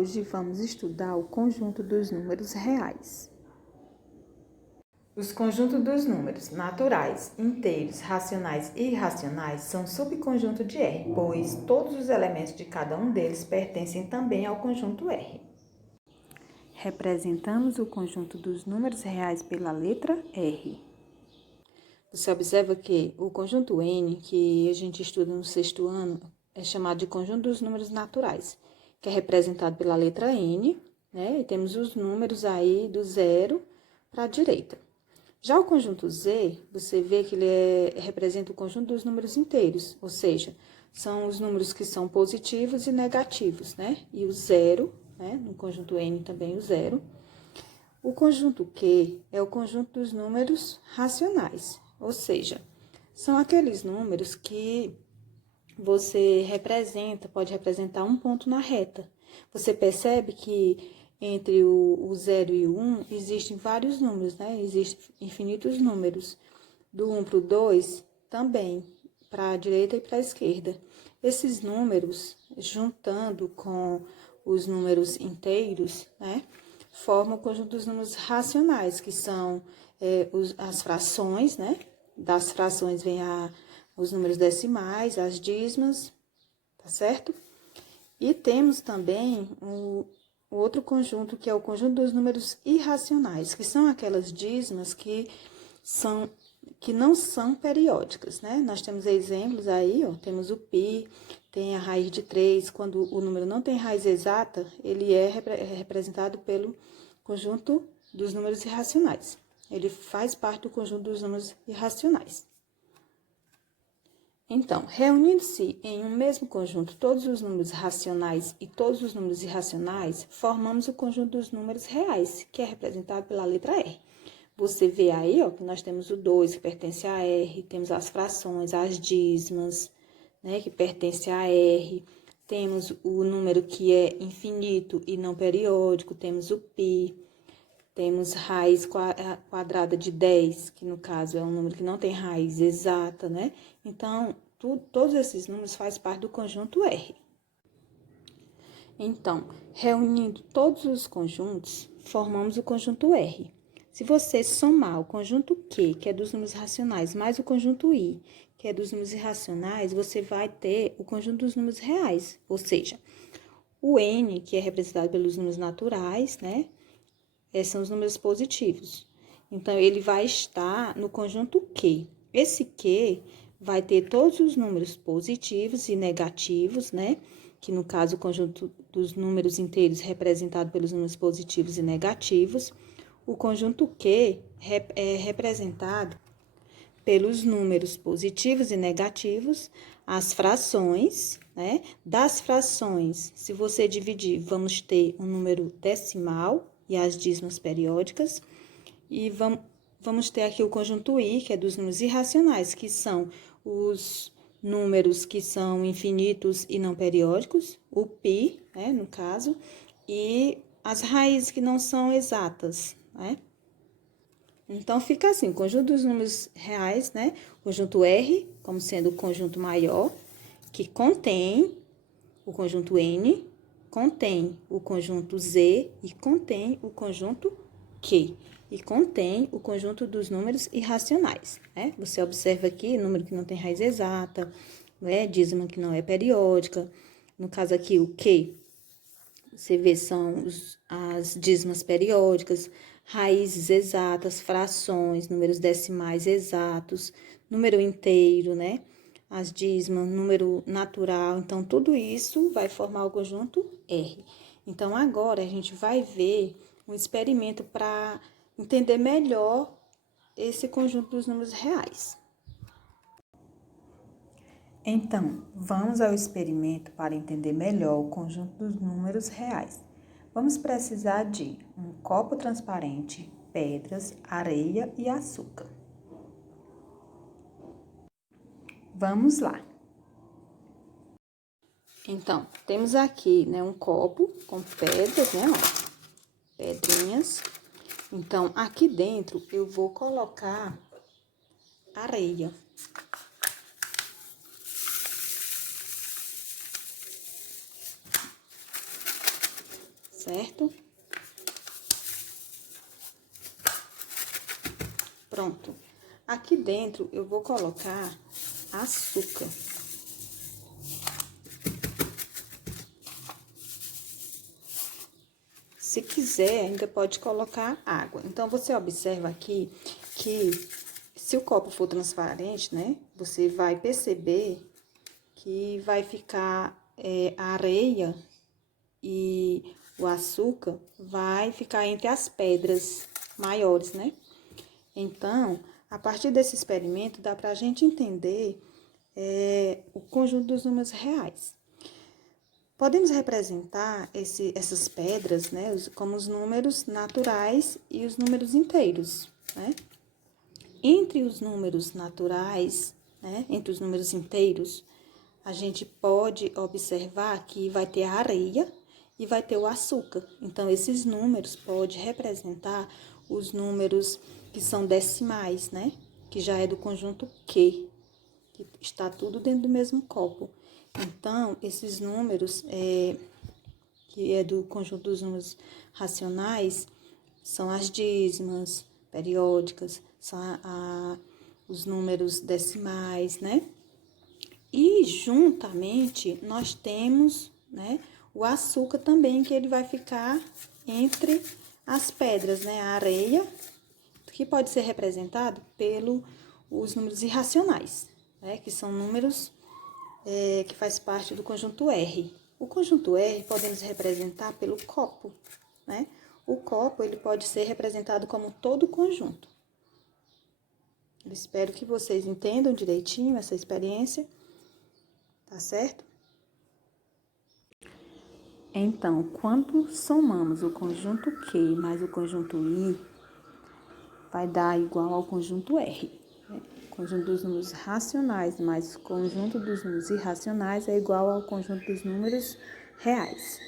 Hoje vamos estudar o conjunto dos números reais. Os conjuntos dos números naturais, inteiros, racionais e irracionais são subconjunto de R, pois todos os elementos de cada um deles pertencem também ao conjunto R. Representamos o conjunto dos números reais pela letra R. Você observa que o conjunto N, que a gente estuda no 6º ano, é chamado de conjunto dos números naturais, que é representado pela letra N, né? E temos os números aí do 0 para a direita. Já o conjunto Z, você vê que ele representa o conjunto dos números inteiros, ou seja, são os números que são positivos e negativos, né? E o 0, né? No conjunto N também o 0. O conjunto Q é o conjunto dos números racionais, ou seja, são aqueles números que você pode representar um ponto na reta. Você percebe que entre o 0 e o 1 existem vários números, né? Existem infinitos números. Do 1 para o 2 também, para a direita e para a esquerda. Esses números, juntando com os números inteiros, né? Formam o conjunto dos números racionais, que são as frações, né? Das frações vem os números decimais, as dízimas, tá certo? E temos também o outro conjunto, que é o conjunto dos números irracionais, que são aquelas dízimas que não são periódicas, né? Nós temos exemplos aí, ó, temos o π, tem a raiz de 3, quando o número não tem raiz exata, ele é representado pelo conjunto dos números irracionais. Ele faz parte do conjunto dos números irracionais. Então, reunindo-se em um mesmo conjunto todos os números racionais e todos os números irracionais, formamos o conjunto dos números reais, que é representado pela letra R. Você vê aí, ó, que nós temos o 2, que pertence a R, temos as frações, as dízimas, né, que pertence a R, temos o número que é infinito e não periódico, temos o π, temos raiz quadrada de 10, que no caso é um número que não tem raiz exata, né? Então, todos esses números fazem parte do conjunto R. Então, reunindo todos os conjuntos, formamos o conjunto R. Se você somar o conjunto Q, que é dos números racionais, mais o conjunto I, que é dos números irracionais, você vai ter o conjunto dos números reais, ou seja, o N, que é representado pelos números naturais, né? São os números positivos. Então, ele vai estar no conjunto Q. Esse Q vai ter todos os números positivos e negativos, né? Que no caso, o conjunto dos números inteiros representado pelos números positivos e negativos. O conjunto Q é representado pelos números positivos e negativos, as frações, né? Das frações, se você dividir, vamos ter um número decimal e as dízimas periódicas, e vamos ter aqui o conjunto I, que é dos números irracionais, que são os números que são infinitos e não periódicos, o π, né, no caso, e as raízes que não são exatas, né? Então, fica assim, o conjunto dos números reais, né? O conjunto R, como sendo o conjunto maior, que contém o conjunto N, contém o conjunto Z e contém o conjunto Q. E contém o conjunto dos números irracionais, né? Você observa aqui número que não tem raiz exata, né? Dízima que não é periódica. No caso aqui, o Q, você vê, são as dízimas periódicas, raízes exatas, frações, números decimais exatos, número inteiro, né? As dízimas, número natural. Então, tudo isso vai formar o conjunto R. Então, agora a gente vai ver um experimento para entender melhor esse conjunto dos números reais. Então, vamos ao experimento para entender melhor o conjunto dos números reais. Vamos precisar de um copo transparente, pedras, areia e açúcar. Vamos lá. Então, temos aqui, né, um copo com pedras, né, ó, pedrinhas. Então, aqui dentro eu vou colocar areia. certo? Pronto. Aqui dentro eu vou colocar açúcar. Se quiser, ainda pode colocar água. Então, você observa aqui que se o copo for transparente, né? Você vai perceber que vai ficar a areia e o açúcar vai ficar entre as pedras maiores, né? Então, a partir desse experimento, dá pra gente entender o conjunto dos números reais. Podemos representar essas pedras, né, como os números naturais e os números inteiros, né? Entre os números naturais, né, entre os números inteiros, a gente pode observar que vai ter a areia e vai ter o açúcar. Então, esses números podem representar os números que são decimais, né? Que já é do conjunto Q, que está tudo dentro do mesmo copo. Então, esses números, que é do conjunto dos números racionais, são as dízimas, periódicas, são os números decimais, né? E, juntamente, nós temos, né, o açúcar também, que ele vai ficar entre as pedras, né? A areia, que pode ser representado pelos números irracionais, né? Que são números que faz parte do conjunto R. O conjunto R podemos representar pelo copo, né? O copo, ele pode ser representado como todo o conjunto. Eu espero que vocês entendam direitinho essa experiência, tá certo? Então, quando somamos o conjunto Q mais o conjunto I, vai dar igual ao conjunto R. Né? O conjunto dos números racionais mais o conjunto dos números irracionais é igual ao conjunto dos números reais.